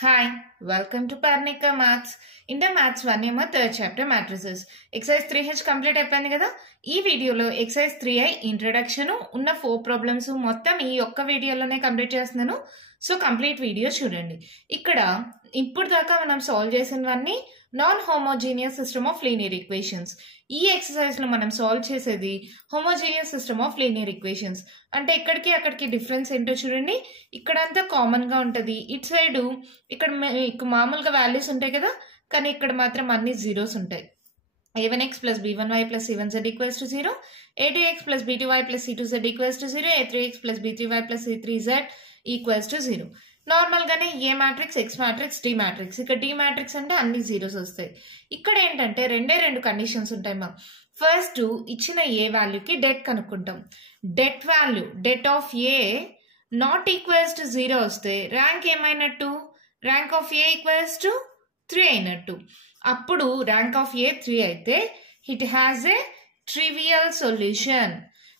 Hi, welcome to Parnika Maths. In the Maths 1 ఏమో third chapter matrices. Exercise 3H complete అయిపోయింది కదా. ఈ వీడియోలో exercise 3I ఇంట్రడక్షన్ ఉన్న 4 ప్రాబ్లమ్స్ మొత్తం ఈ ఒక్క వీడియోలోనే కంప్లీట్ చేస్తున్నాను. సో కంప్లీట్ వీడియో చూడండి. ఇక్కడ ఇప్పుడు దాకా మనం సాల్వ్ చేసినవన్నీ non homogeneous system of linear equations. ఈ ఎక్సర్సైజ్ లో మనం సాల్వ్ చేసేది homogeneous system of linear equations. అంటే ఇక్కడికి అక్కడికి డిఫరెన్స్ ఏంటో చూడండి. ఇక్కడంతా కామన్ గా ఉంటది. ఇటు సైడ్ ఇక్కడ మామూలుగా వాల్యూస్ ఉంటాయి కదా, కానీ ఇక్కడ మాత్రం అన్ని జీరోస్ ఉంటాయి. a1x plus b1y plus c1z equals to 0, a2x plus b2y plus c2z equals to 0, a3x plus b3y plus c3z equals to 0. Normal గానే A matrix, X matrix, D matrix. ఇక్కడ డి మ్యాట్రిక్స్ అంటే అన్ని zeros వస్తాయి. ఇక్కడ ఏంటంటే రెండు conditions ఉంటాయి. మా ఫస్ట్ ఇచ్చిన ఏ వాల్యూకి డెట్ కనుక్కుంటాం. Det value det of A not equals to 0 వస్తే ర్యాంక్ ఏమైనట్టు? Rank of A equals to 3 అయినట్టు. అప్పుడు ర్యాంక్ ఆఫ్ ఏ 3 అయితే it has a trivial solution.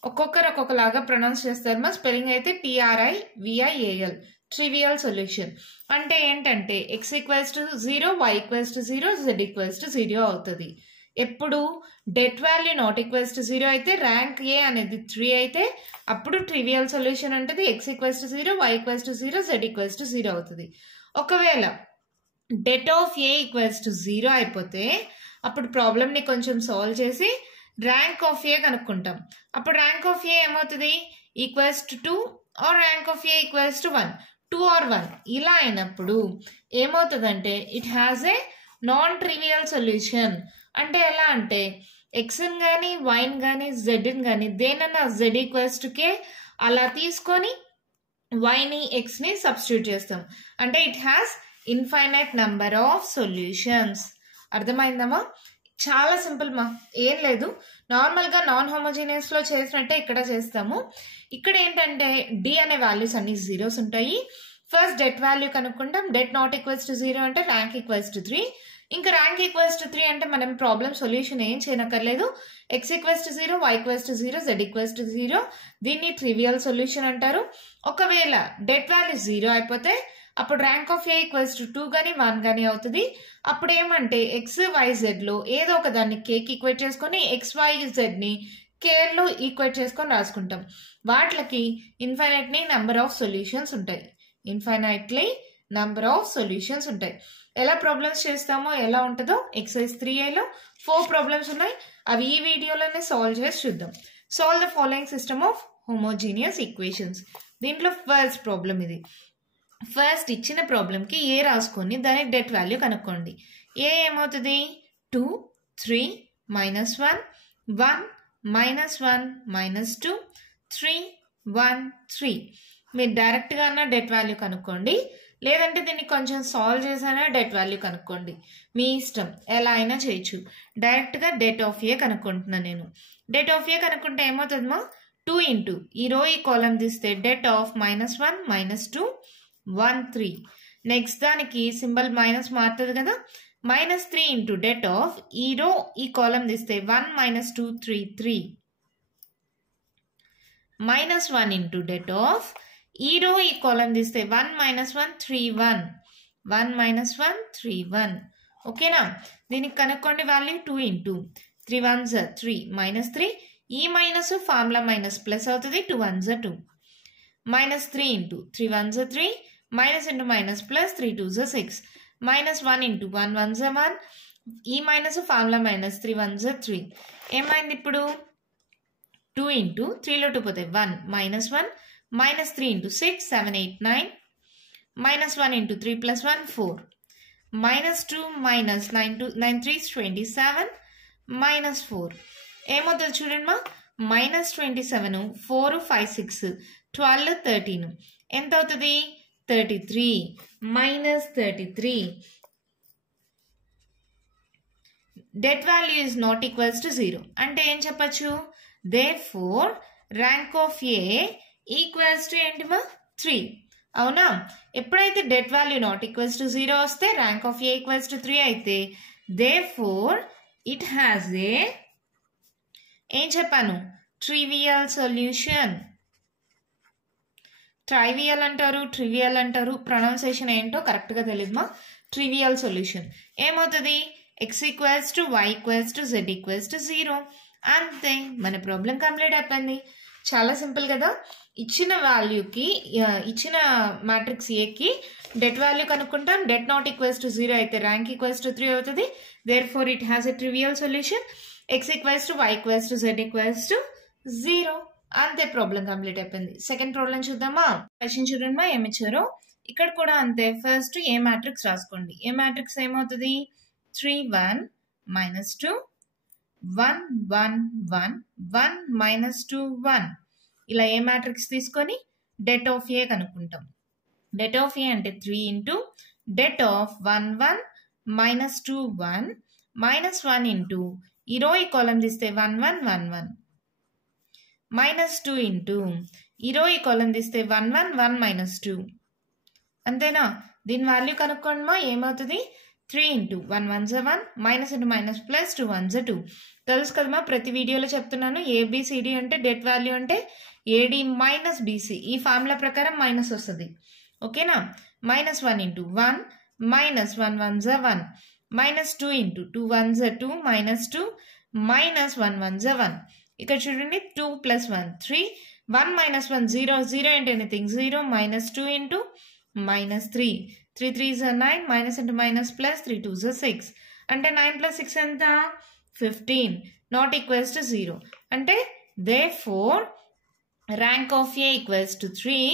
ఒక్కొక్కరు ఒక్కొక్కలాగా ప్రొనౌన్స్ చేస్తారు. మా స్పెల్లింగ్ అయితే TRIVIAL, ట్రివియల్ సొల్యూషన్. అంటే ఏంటంటే x equals to 0, y equals to 0, z equals to 0 అవుతుంది. ఎప్పుడు debt value not equals to 0 అయితే, ర్యాంక్ ఏ అనేది 3 అయితే అప్పుడు ట్రివియల్ సొల్యూషన్ ఉంటుంది. x equals to 0, y equals to 0, z equals to 0 అవుతుంది. ఒకవేళ debt of A equals to 0 అయిపోతే అప్పుడు ప్రాబ్లమ్ ని కొంచెం సాల్వ్ చేసి ర్యాంక్ ఆఫ్ ఏ కనుక్కుంటాం. అప్పుడు ర్యాంక్ ఆఫ్ ఏ ఏమవుతుంది? Equals to 2 or rank of A equals to 1, 2 or 1. ఇలా అయినప్పుడు ఏమవుతుందంటే it has a non trivial solution. అంటే ఎలా అంటే ఎక్స్ని కానీ వైని కానీ జెడ్ని కానీ దేనన్నా జెడ్ ఈక్వల్స్ టు కే అలా తీసుకొని వైని ఎక్స్ని సబ్స్టిట్యూట్ చేస్తాం. అంటే it has infinite number of solutions. అర్థమైందమ్మా? చాలా సింపుల్ మా, ఏం లేదు. నార్మల్గా నాన్ హోమోజీనియస్ లో చేసినట్టే ఇక్కడ చేస్తాము. ఇక్కడ ఏంటంటే డి అనే వాల్యూస్ అన్ని జీరోస్ ఉంటాయి. ఫస్ట్ డెట్ వాల్యూ కనుక్కుంటాం. డెట్ నాట్ ఈక్వల్స్ టు 0 అంటే ర్యాంక్ ఈక్వల్స్ టు 3. ఇంకా ర్యాంక్ ఈక్వల్స్ టు 3 అంటే మనం ప్రాబ్లం సొల్యూషన్ ఏం చేయనక్కర్లేదు. X equals to 0, Y equals to 0, Z equals to 0. దీన్ని ట్రివియల్ సొల్యూషన్ అంటారు. ఒకవేళ డెట్ వాల్యూ 0 అయిపోతే అప్పుడు rank of A equals to 2 కానీ 1 కానీ అవుతుంది. అప్పుడు ఏమంటే ఎక్స్ వై జెడ్ లో ఏదో ఒక దాన్ని కేకి ఈక్వేట్ చేసుకొని ఎక్స్ వై జెడ్ ని కేర్ లో ఈక్వేట్ చేసుకొని రాసుకుంటాం. వాటికి ఇన్ఫైనైట్లీ నెంబర్ ఆఫ్ సొల్యూషన్స్ ఉంటాయి. ఇన్ఫైనైట్లీ నెంబర్ ఆఫ్ సొల్యూషన్స్ ఉంటాయి. ఎలా ప్రాబ్లమ్స్ చేస్తామో ఎలా ఉంటుందో ఎక్సర్సైజ్ 3Aలో 4 ప్రాబ్లమ్స్ ఉన్నాయి. అవి ఈ వీడియోలోనే సాల్వ్ చేసి చూద్దాం. Solve the following system of homogeneous equations. దీంట్లో ఫస్ట్ ప్రాబ్లం ఇది. ఫస్ట్ ఇచ్చిన ప్రాబ్లంకి ఏ రాసుకొని దాని డెట్ వాల్యూ కనుక్కోండి. ఏ ఏమవుతుంది? 2, 3, -1, 1, -1, -2, 3, 1, 3. మీరు డైరెక్ట్గా అన్న డెట్ వాల్యూ కనుక్కోండి, లేదంటే దీన్ని కొంచెం సాల్వ్ చేసైనా డెట్ వాల్యూ కనుక్కోండి. మీ ఇష్టం, ఎలా అయినా చేయొచ్చు. డైరెక్ట్గా డెట్ ఆఫ్ ఏ కనుక్కుంటున్నాను నేను. డెట్ ఆఫ్ ఏ కనుక్కుంటే ఏమవుతుందమ్మా? 2 ఇంటూ ఈ రో ఈ కాలం తీస్తే డెట్ ఆఫ్ -1, -2, 1, 3. నెక్స్ట్ దానికి సింబల్ మైనస్ మారుతుంది కదా. -3 ఇంటూ డెట్ ఆఫ్ ఈ రో ఈ కాలం తీస్తే 1, -2, 3, 3. -1 ఇంటూ డెట్ ఆఫ్ ఈ రో ఈ కాలం తీస్తే 1, -1, 3, 1. 1, -1, 3, 1. ఓకేనా? దీనికి కనుక్కోండి వాల్యూ. 2 into 3 1s 3, -3. ఈ మైనస్ ఫార్ములా మైనస్ ప్లస్ అవుతుంది. 2 1s 2. -3 into 3 1s 3, minus into minus plus 3 2s 6. -1 into 1 1s 1. ఈ మైనస్ ఫార్ములా మైనస్ 3 1s 3. ఏమైంది ఇప్పుడు? 2 ఇంటూ 3లో 2 పోతే 1, -1, -3 ఇంటూ 6 7 8 9, -1 ఇంటూ 3 + 1 4, -2 9 3 27, -4. ఏమవుతుంది చూడండి మా? -27, 4 5 6 12 13. ఎంత అవుతుంది? 33. -33. Det value is not equals to 0. అంటే ఏం చెప్పచ్చు? Therefore rank of A equals to ఏంటిమా? 3. అవునా? ఎప్పుడైతే det value not equals to 0 వస్తే rank of A equals to 3 అయితే దేర్ఫోర్ ఇట్ హ్యాస్ ఏ, ఏం చెప్పాను? Trivial solution. ట్రైవియల్ అంటారు, ట్రివియల్ అంటారు, ప్రొనౌన్సియేషన్ ఏంటో కరెక్ట్గా తెలియదుమా. ట్రివియల్ సొల్యూషన్ ఏమవుతుంది, x equals to y equals to z equals to 0. అంతే, మన ప్రాబ్లం కంప్లీట్ అయిపోయింది. చాలా సింపుల్ కదా. ఇచ్చిన వాల్యూకి ఇచ్చిన మ్యాట్రిక్స్ ఏకి డెట్ వాల్యూ కనుక్కుంటాం. డెట్ నాట్ ఈక్వల్స్ టు 0 అయితే ర్యాంక్ ఈక్వల్స్ టు 3 అవుతుంది. Therefore it has a trivial solution. x equals to y equals to z equals to 0. అంతే, ప్రాబ్లం కంప్లీట్ అయిపోయింది. సెకండ్ ప్రాబ్లం చూద్దామా. క్వశ్చన్ చూడండి మా ఏమి ఇచ్చారో. ఇక్కడ కూడా అంతే. ఫస్ట్ ఏ మ్యాట్రిక్స్ రాసుకోండి. ఏ మ్యాట్రిక్స్ ఏమవుతుంది, 3 1 -2 1 1 1 1 -2 1. ఇలా ఏ మ్యాట్రిక్స్ తీసుకొని డెట్ ఆఫ్ ఏ కనుక్కుంటాం. డెట్ ఆఫ్ ఏ అంటే 3 ఇంటూ డెట్ ఆఫ్ 1 1 -2 1 -1 ఇంటూ ఈ రో ఈ కాలం తీస్తే 1 1 1 1 -2 ఇంటూ ఈ రో ఈ కాలం తీస్తే 1 1 1 -2. అంతేనా. దీని వాల్యూ కనుక్కోండి మా ఏమవుతుంది, 3 into 1 1 1 minus into minus plus 2 1 2. తెలుసు కదమ్మా, ప్రతి వీడియోలో చెప్తున్నాను. ఏబిసిడి అంటే డెట్ వాల్యూ అంటే ఏడి మైనస్ బీసీ. ఈ ఫార్ములా ప్రకారం మైనస్ వస్తుంది. ఓకేనా. -1 ఇంటూ 1 -1 1 1 -2 ఇంటూ 2 1 2 -2 -1 1 1. ఇక్కడ చూడండి 2 + 1 3 1 - 1 0 0 into anything 0 -2 into -3 3 3 is 9 minus into minus plus 3 2 is 6 అంటే 9 + 6 ఎంత 15 not equals to 0 అంటే therefore rank of A equals to 3.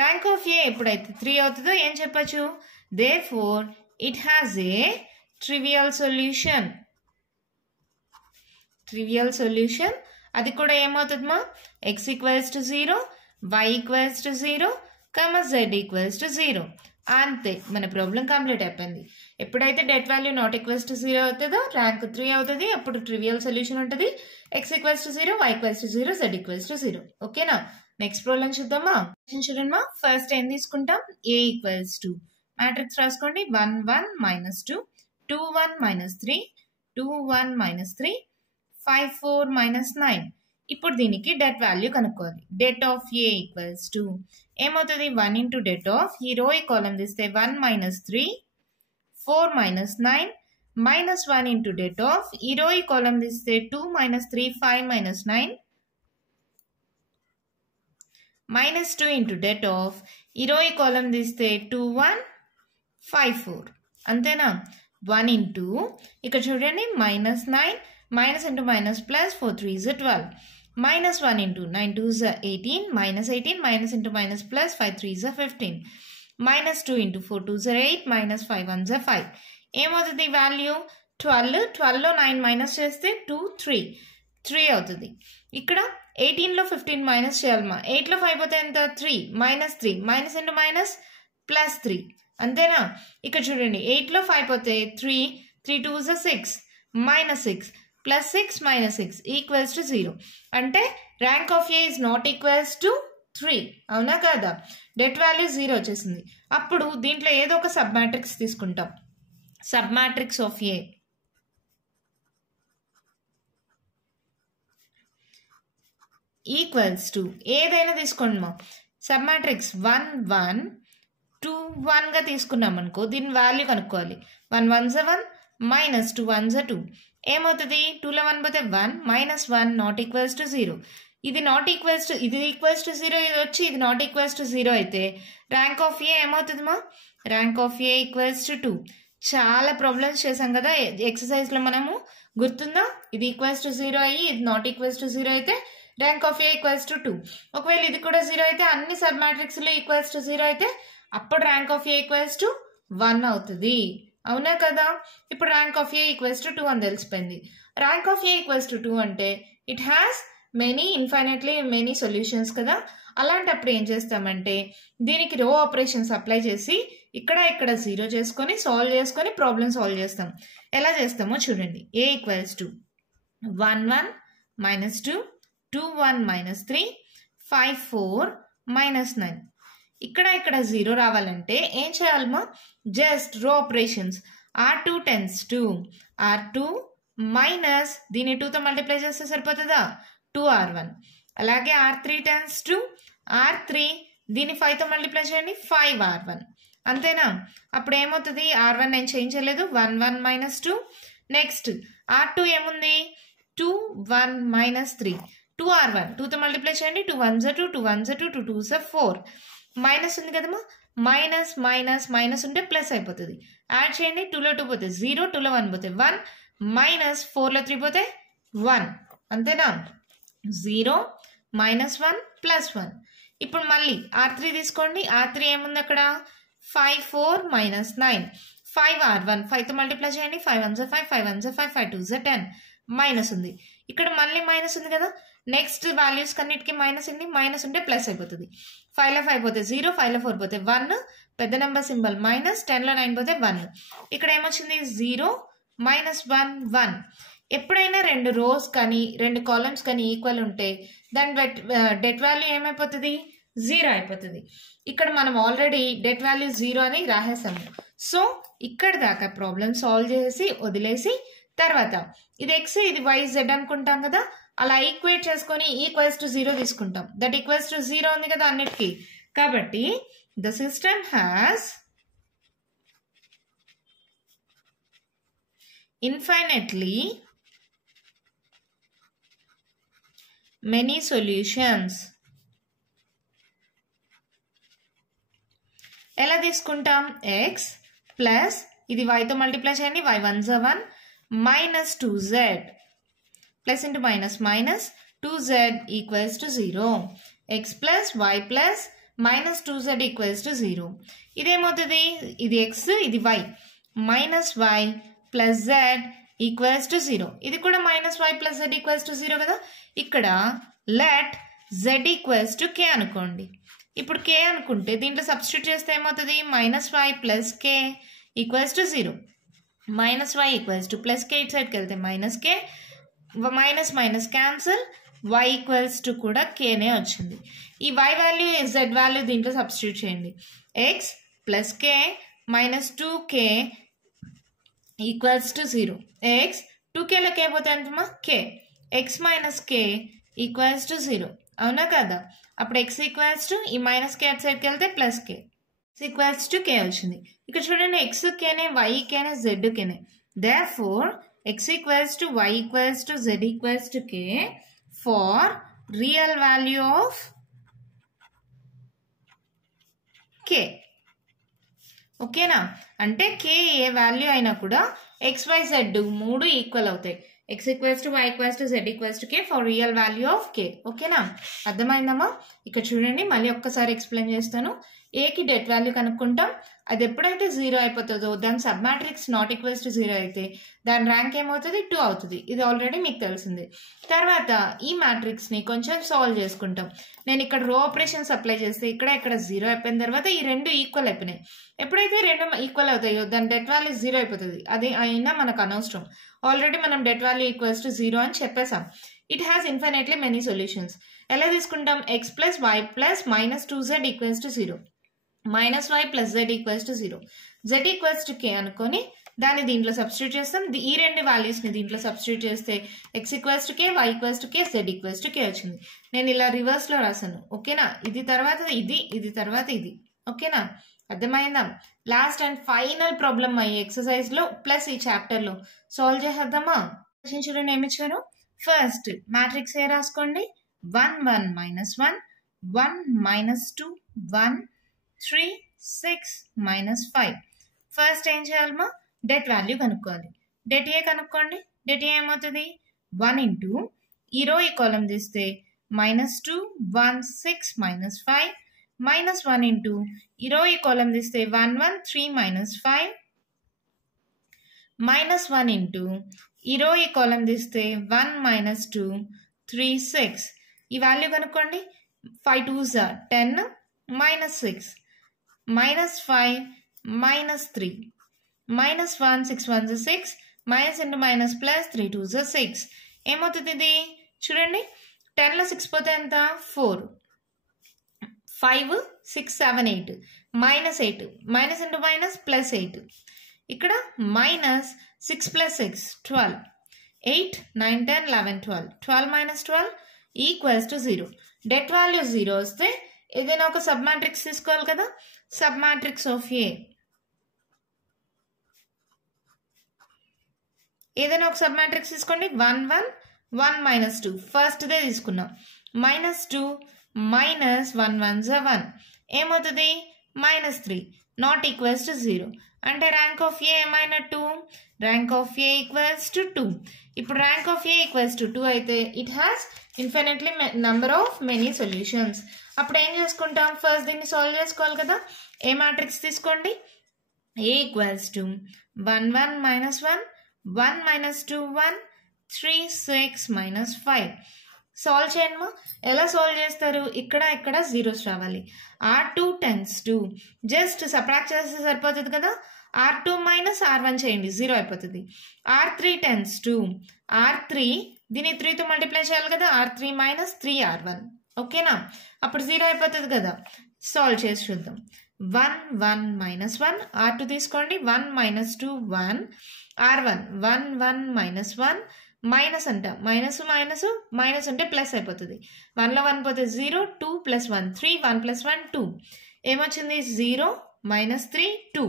rank of A ఎప్పుడైతే 3 అవుతుందో ఏం చెప్పచ్చు, therefore it has a trivial solution. trivial solution అది కూడా ఏమవుతుందమ్మా, x equals to 0 y equals to 0 z equals to 0. అంతే, మన ప్రాబ్లం కంప్లీట్ అయిపోయింది. ఎప్పుడైతే det value not equals to 0 అవుతుందో ర్యాంక్ 3 అవుతుంది. అప్పుడు ట్రివియల్ సొల్యూషన్ ఉంటుంది. x equals to 0 y equals to 0 z equals to 0. ఓకేనా. నెక్స్ట్ ప్రాబ్లం చూద్దామా. చూడండి మా, ఫస్ట్ ఏం తీసుకుంటాం, a ఈక్వల్స్ టు మ్యాట్రిక్స్ రాసుకోండి. 1 1 -2 2 1 -3 2 1 -3 5 4 -9. ఇప్పుడు దీనికి డెట్ వాల్యూ కనుక్కోవాలి. Debt of A equals to ఏమవుతుంది, 1 ఇంటూ డెట్ ఆఫ్ ఈ రో ఈ కాలం తీస్తే 1 -3 4 -9 -1 ఇంటూ డెట్ ఆఫ్ ఈ రో ఈ కాలం తీస్తే 2 -3 5 -9 -2 ఇంటూ డెట్ ఆఫ్ ఈ రో ఈ కాలం తీస్తే 2 1 5 4. అంతేనా. 1 ఇంటూ ఇక్కడ చూడండి -9 minus into minus plus 4 3 is 12 minus 1 into 9 2 is 18 minus 18 minus into minus plus 5 3 is 15 minus 2 into 4 2 is 8 minus 5 1 is 5. ఏమవుతుంది వాల్యూ 12. 12లో 9 మైనస్ చేస్తే 2 3 అవుతుంది. ఇక్కడ 18లో 15 మైనస్ చేయాలమ్మా. 8లో 5 పోతే ఎంత 3 -3 మైనస్ ఇంటూ మైనస్ ప్లస్ 3. అంతేనా. ఇక్కడ చూడండి 8లో 5 పోతే 3 3 2 is 6 -6 plus 6 minus 6 equals to 0. అంటే rank of A is not equals to 3. అవునా కదా. డెట్ వాల్యూ 0 వచ్చేసింది. అప్పుడు దీంట్లో ఏదో ఒక సబ్ మ్యాట్రిక్స్ తీసుకుంటాం. Sub matrix of A equals to ఏదైనా తీసుకోండి మా. సబ్ మ్యాట్రిక్స్ 1 1 2 1 గా తీసుకున్నాం అనుకో, దీని వాల్యూ కనుక్కోవాలి. 1 1 1 -2 1 2 ఏమవుతుంది, 2లో 1 పోతే 1 -1 నాట్ ఈక్వల్స్ టు 0. ఇది నాట్ ఈక్వల్స్ టు ఇది ఈక్వల్స్ టు 0 ఇది వచ్చి ఇది నాట్ ఈక్వల్స్ టు 0 అయితే ర్యాంక్ ఆఫ్ ఏ ఏమవుతుంది మా, rank of A equals to 2. చాలా ప్రాబ్లమ్స్ చేసాం కదా ఎక్సర్సైజ్లో మనము, గుర్తుందా. ఇది ఈక్వల్స్ టు 0 అయ్యి ఇది నాట్ ఈక్వల్స్ టు 0 అయితే rank of A equals to 2. ఒకవేళ ఇది కూడా 0 అయితే అన్ని సబ్ మ్యాట్రిక్స్లో ఈక్వల్స్ టు 0 అయితే అప్పుడు rank of A equals to 1 అవుతుంది. అవునా కదా. ఇప్పుడు rank of A equals to 2 అని తెలిసిపోయింది. Rank of A equals to 2 అంటే it has infinitely many solutions కదా. అలాంటప్పుడు ఏం చేస్తామంటే దీనికి రో ఆపరేషన్స్ అప్లై చేసి ఇక్కడ 0 చేసుకొని సాల్వ్ చేసుకొని ప్రాబ్లమ్ సాల్వ్ చేస్తాం. ఎలా చేస్తామో చూడండి. ఏ ఈక్వల్స్ టు 1 1 -2 2 1 -3 5 4 -9. ఇక్కడ 0 రావాలంటే ఏం చేయాలమ్మా, జస్ట్ రో operations. R2 tends to R2 minus దీన్ని 2తో మల్టిప్లై చేస్తే సరిపోతుందా 2R1. అలాగే R3 tends to R3 దీన్ని 5తో మల్టిప్లై చేయండి 5r1 అంతేనా. అప్పుడు ఏమవుతుంది r1 నేను చేంజ్ చేయలేదు 1 1 మైనస్ 2. నెక్స్ట్ r2 ఏముంది 2 1 మైనస్ 3 2r1 2తో మల్టిప్లై చేయండి 2 1 2 2 1 2 2 2 4 మైనస్ ఉంది కదమ్మా మైనస్ మైనస్ మైనస్ ఉంటే ప్లస్ అయిపోతుంది. యాడ్ చేయండి 2లో 2 పోతే 0 2లో 1 పోతే 1 మైనస్ 4లో 3 పోతే 1 అంతేనా. 0 మైనస్ 1 ప్లస్ 1. ఇప్పుడు మళ్ళీ r3 తీసుకోండి. r3 ఏముంది అక్కడ 5 4 మైనస్ 9 5r1 5తో మల్టిప్లై చేయండి 5 1 5 5 1 5 5 2 10 మైనస్ ఉంది. ఇక్కడ మళ్ళీ మైనస్ ఉంది కదా నెక్స్ట్ వాల్యూస్ కన్నిటికి మైనస్ ఉంది మైనస్ ఉంటే ప్లస్ అయిపోతుంది. 5లో 5 పోతే 0 5లో 4 పోతే 1 పెద్ద నెంబర్ సింబల్ మైనస్ 10లో 9 పోతే 1. ఇక్కడ ఏమొచ్చింది 0 మైనస్ 1 1. ఎప్పుడైనా రెండు రోస్ కానీ రెండు కాలమ్స్ కానీ ఈక్వల్ ఉంటే దాని డెట్ వాల్యూ ఏమైపోతుంది 0 అయిపోతుంది. ఇక్కడ మనం ఆల్రెడీ డెట్ వాల్యూ 0 అని రాసేసాము. సో ఇక్కడ దాకా ప్రాబ్లమ్ సాల్వ్ చేసి వదిలేసి తర్వాత ఇది x ఇది y z అనుకుంటాం కదా అలా ఈక్వేట్ చేసుకొని ఈక్వల్స్ టు 0 తీసుకుంటాం. దట్ ఈక్వల్స్ టు 0 ఉంది కదా అన్నిటికీ. కాబట్టి the system has infinitely many solutions. ఎలా తీసుకుంటాం x ప్లస్ ఇది yతో మల్టిప్లై చేయండి y 1 z 1 minus 2z plus into minus minus 2z equals to 0 x plus y plus minus 2z equals to 0. ఇదేమవుతుంది ఇది x ఇది y minus y plus z equals to 0. ఇది కూడా minus y plus z equals to 0 కదా. ఇక్కడ let z equals to k అనుకోండి. ఇప్పుడు k అనుకుంటే దీంట్లో సబ్స్టిట్యూట్ చేస్తే ఏమవుతుంది minus y plus k equals to 0 minus y equals to plus k ఇటు సైడ్కి వెళ్తే minus k minus minus cancel y equals to కూడా kనే వచ్చింది. ఈ y వాల్యూ z వాల్యూ దీంట్లో సబ్స్టిట్యూట్ చేయండి x plus k minus 2k equals to 0 x 2kలో k పోతే ఎంతమా k x minus k equals to 0 అవునా కదా. అప్పుడు x ఈక్వల్స్ టు ఈ మైనస్ k అటు సైడ్కి వెళ్తే plus k equals to k వచ్చింది. ఇక్కడ చూడండి x kనే y kనే z kనే. Therefore x equals to y equals to z equals to k for real value of k. ఓకేనా. అంటే k ఏ వాల్యూ అయినా కూడా x y z మూడు ఈక్వల్ అవుతాయి. x equals to y equals to z equals to k for real value of k. ఓకేనా అర్థమైందమ్మా. ఇక్కడ చూడండి మళ్ళీ ఒక్కసారి ఎక్స్ప్లెయిన్ చేస్తాను. ఏకి డెట్ వాల్యూ కనుక్కుంటాం. అది ఎప్పుడైతే 0 అయిపోతుందో దాని sub matrix not equals to 0 అయితే దాని ర్యాంక్ ఏమవుతుంది 2 అవుతుంది. ఇది ఆల్రెడీ మీకు తెలిసింది. తర్వాత ఈ మ్యాట్రిక్స్ని కొంచెం సాల్వ్ చేసుకుంటాం. నేను ఇక్కడ రో ఆపరేషన్స్ అప్లై చేస్తే ఇక్కడ 0 అయిపోయిన తర్వాత ఈ రెండు ఈక్వల్ అయిపోయినాయి. ఎప్పుడైతే రెండు ఈక్వల్ అవుతాయో దాని డెట్ వాల్యూ 0 అయిపోతుంది. అది అయినా మనకు అనవసరం. ఆల్రెడీ మనం డెట్ వాల్యూ ఈక్వల్స్ టు 0 అని చెప్పేసాం. It has infinitely many solutions. ఎలా తీసుకుంటాం x plus y plus minus 2z equals to 0 minus y plus z equals to 0 z equals to k అనుకొని దాన్ని దీంట్లో సబ్స్టిట్యూట్ చేస్తాం. ఈ రెండు వాల్యూస్ని దీంట్లో సబ్స్టిట్యూట్ చేస్తే x equals to k y equals to k z equals to k వచ్చింది. నేను ఇలా రివర్స్లో రాశాను. ఓకేనా. ఇది తర్వాత ఇది ఇది తర్వాత ఇది. ఓకేనా అర్థమైందా. లాస్ట్ అండ్ ఫైనల్ ప్రాబ్లమ్ అయ్యి ఎక్సర్సైజ్లో ప్లస్ ఈ చాప్టర్లో సాల్వ్ చేసేద్దామా. చూడండి ఏమి ఇచ్చారు. ఫస్ట్ మ్యాట్రిక్స్ ఏ రాసుకోండి 1 1 మైనస్ 1 1 మైనస్ 2 1 3 6 మైనస్ 5. ఫస్ట్ ఏం చేయాలమ్మా డెట్ వాల్యూ కనుక్కోవాలి. డెట్ ఏ కనుక్కోండి. డెట్ ఏ ఏమవుతుంది 1 ఇంటూ ఈ రో ఈ కాలం తీస్తే మైనస్ 2 1 6 మైనస్ 5 మైనస్ 1 ఇంటూ ఈ రో ఈ కాలం తీస్తే 1 1 3 మైనస్ 5 మైనస్ 1 ఇంటూ ఈ రో ఈ కాలం తీస్తే 1 మైనస్ 2 3 6. ఈ వాల్యూ కనుక్కోండి 5 2s 10 minus 6 minus 5 minus 3 minus 1 6 1 6 minus into minus plus 3 2s 6. ఏమవుతుంది ఇది చూడండి 10లో 6 పోతే ఎంత 4 5 6 7 8 minus 8 minus into minus plus 8. ఇక్కడ minus 6 plus 6 12 8 9 10 11 12 12 minus 12 equals to 0. Debt value 0 వస్తే ఏదైనా ఒక సబ్ మ్యాట్రిక్స్ తీసుకోవాలి కదా. సబ్ మ్యాట్రిక్స్ ఆఫ్ ఏ, ఏదైనా ఒక సబ్ మ్యాట్రిక్స్ తీసుకోండి. 1 1 1 -2 ఫస్ట్ దే తీసుకున్నాం. -2 -1 1 1 ఏమవుతుంది? -3 నాట్ ఈక్వల్స్ టు 0. అంటే ర్యాంక్ ఆఫ్ ఏ ఏమైనట్టు? Rank of A equals to 2. ఇప్పుడు rank of A equals to 2 అయితే it has infinitely number of many solutions. అప్పుడు ఏం చేసుకుంటాం? ఫస్ట్ దీన్ని సాల్వ్ చేసుకోవాలి కదా. ఏ మ్యాట్రిక్స్ తీసుకోండి. ఏ ఈక్వల్స్ టు 1 1 -1 1 -2 1 3 6 -5. సాల్వ్ చేయండి. ఎలా సాల్వ్ చేస్తారు? ఇక్కడ జీరోస్ రావాలి. R2 tends to just subtract చేస్తే సరిపోతుంది కదా. R2 - R1 చేయండి, 0 అయిపోతుంది. R3 tends to R3 దీన్ని 3తో మల్టిప్లై చేయాలి కదా. R3 - 3R1 ఓకేనా. అప్పుడు 0 అయిపోతుంది కదా. సాల్వ్ చేసి చూద్దాం. 1 1 -1 R2 తీసుకోండి. 1 -2 1 R1 1 1 -1 మైనస్ అంట. మైనస్ అంటే ప్లస్ అయిపోతుంది. 1లో 1 పోతే 0 2 + 1 3 1 + 1 2 ఏమొచ్చింది? 0 -3 2.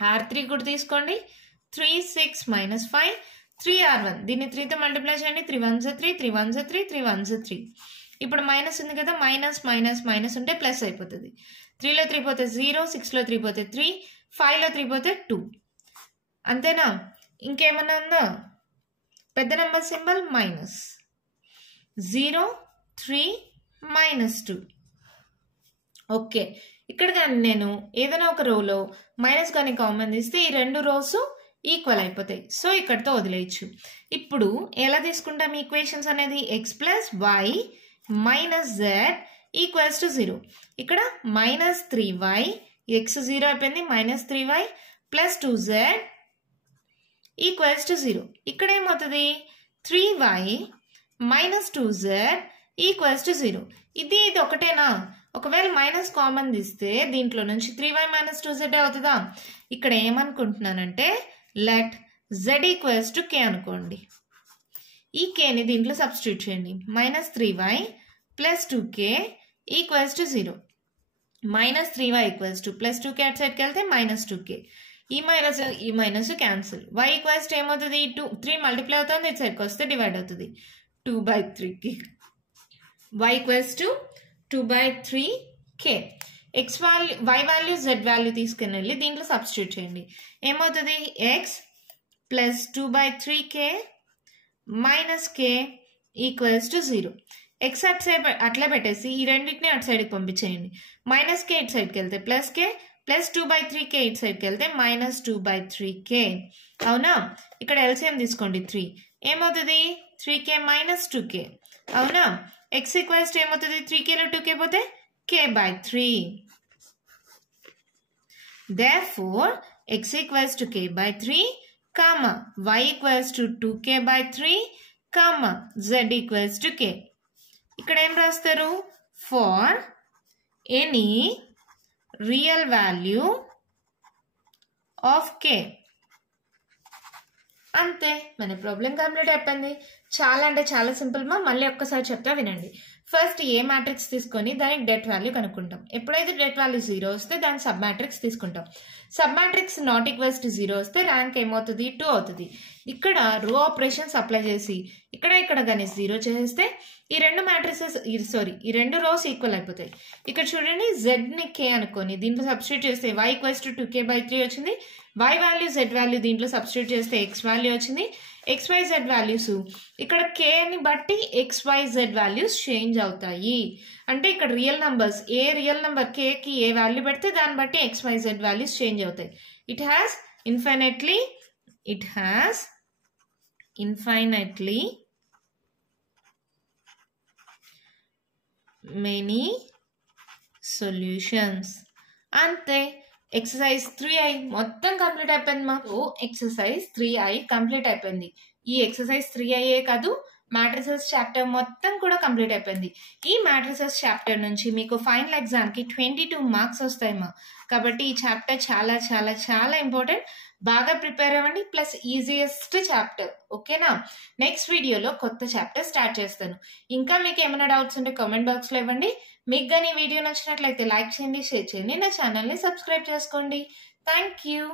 R3 కూడా తీసుకోండి. 3 6 -5 3R1 దీన్ని 3తో మల్టిప్లై చేయండి. 3 1 3 3 1 3 3 1 3. ఇప్పుడు మైనస్ ఉంది కదా. మైనస్ ఉంటే ప్లస్ అయిపోతుంది. 3లో 3 పోతే 0 6లో 3 పోతే 3 5లో 3 పోతే 2. అంతేనా? ఇంకేమన్నా ఉందా? పెద్ద నెంబర్ సింబల్ -0 3 -2. ఓకే. ఇక్కడ కానీ నేను ఏదైనా ఒక రోలో మైనస్ కానీ కామన్ తీస్తే ఈ 2 రోస్ ఈక్వల్ అయిపోతాయి. సో ఇక్కడతో వదిలేయచ్చు. ఇప్పుడు ఎలా తీసుకుంటాం ఈక్వేషన్స్ అనేది? x + y - z equals to 0. ఇక్కడ -3y x 0 అయిపోయింది. -3y + 2z equals to 0. ఇక్కడ ఏమవుతుంది? 3y - 2z equals to 0. ఇది ఒకటేనా? ఒకవేళ మైనస్ కామన్ తీస్తే దీంట్లో నుంచి 3y - 2z అవుతుందా? ఇక్కడ ఏమనుకుంటున్నానంటే let z equals to k అనుకోండి. ఈ kని దీంట్లో సబ్స్టిట్యూట్ చేయండి. -3y + 2k equals to 0. -3y + 2k అటు సైడ్కి వెళ్తే -2k. ఈ minus cancel. y equals to ఏమవుతుంది? 3 మల్టిప్లై అవుతుంది. ఇటు సైడ్కి వస్తే డివైడ్ అవుతుంది 2/3కి. y equals to 2/3k. y value z value తీసుకుని వెళ్ళి దీంట్లో సబ్స్టిట్యూట్ చేయండి. ఏమవుతుంది? x + 2/3k - k equals to 0. x అటు సైడ్ అట్లా పెట్టేసి ఈ రెండింటిని అటు సైడ్కి పంపించేయండి. -k ఇటు సైడ్కి వెళ్తే +k + 2/3k ఇటు సైడ్కి వెళ్తే -2/3k. అవునా? ఇక్కడ ఎల్సిఎం తీసుకోండి 3. ఏమవుతుంది? 3k - 2k. అవునా? x ఈక్వల్స్ టు ఏమవుతుంది? 3kలో 2k పోతే k/3. Therefore x equals to k/3, y equals to 2k/3, z equals to k. ఇక్కడ ఏం రాస్తారు? For any real value of k. అంతే, మన ప్రాబ్లం కంప్లీట్ అయిపోయింది. చాలా అంటే చాలా సింపుల్ మా. మళ్ళీ ఒక్కసారి చెప్తా వినండి. ఫస్ట్ ఏ మ్యాట్రిక్స్ తీసుకొని దానికి డెట్ వాల్యూ కనుక్కుంటాం. ఎప్పుడైతే డెట్ వాల్యూ 0 వస్తే దాని సబ్ మ్యాట్రిక్స్ తీసుకుంటాం. Sub matrix not equals to 0 వస్తే ర్యాంక్ ఏమవుతుంది? 2 అవుతుంది. ఇక్కడ రో ఆపరేషన్స్ అప్లై చేసి ఇక్కడ కానీ 0 చేస్తే ఈ రెండు మ్యాట్రిసెస్ ఈ రెండు రోస్ ఈక్వల్ అయిపోతాయి. ఇక్కడ చూడండి, జెడ్ని k అనుకొని దీంట్లో సబ్స్టిట్యూట్ చేస్తే y ఈక్వల్స్ టు 2k/3 వచ్చింది. y వాల్యూ z వాల్యూ దీంట్లో సబ్స్టిట్యూట్ చేస్తే x వాల్యూ వచ్చింది. XYZ వాల్యూస్ ఇక్కడ kని బట్టి XYZ వాల్యూస్ చేంజ్ అవుతాయి. అంటే ఇక్కడ రియల్ నంబర్స్ ఏ రియల్ నంబర్ kకి ఏ వాల్యూ పెడితే దాన్ని బట్టి XYZ వాల్యూస్ చేంజ్ అవుతాయి. It has infinitely many solutions. అంతే, ఎక్సర్సైజ్ 3i మొత్తం కంప్లీట్ అయిపోయింది మాకు. ఎక్సర్సైజ్ 3i కంప్లీట్ అయిపోయింది. ఈ ఎక్సర్సైజ్ 3i కాదు, మ్యాట్రిసెస్ చాప్టర్ మొత్తం కూడా కంప్లీట్ అయిపోయింది. ఈ మ్యాట్రిసెస్ చాప్టర్ నుంచి మీకు ఫైనల్ ఎగ్జామ్కి 22 మార్క్స్ వస్తాయమ్మా. కాబట్టి ఈ చాప్టర్ చాలా చాలా చాలా ఇంపార్టెంట్. బాగా ప్రిపేర్ అవ్వండి. Plus easiest chapter. ఓకేనా? నెక్స్ట్ వీడియోలో కొత్త చాప్టర్ స్టార్ట్ చేస్తాను. ఇంకా మీకు ఏమైనా డౌట్స్ ఉంటే కామెంట్ బాక్స్లో ఇవ్వండి. మీకు కానీ వీడియో నచ్చినట్లయితే లైక్ చేయండి, షేర్ చేయండి, నా ఛానల్ని సబ్స్క్రైబ్ చేసుకోండి. Thank you.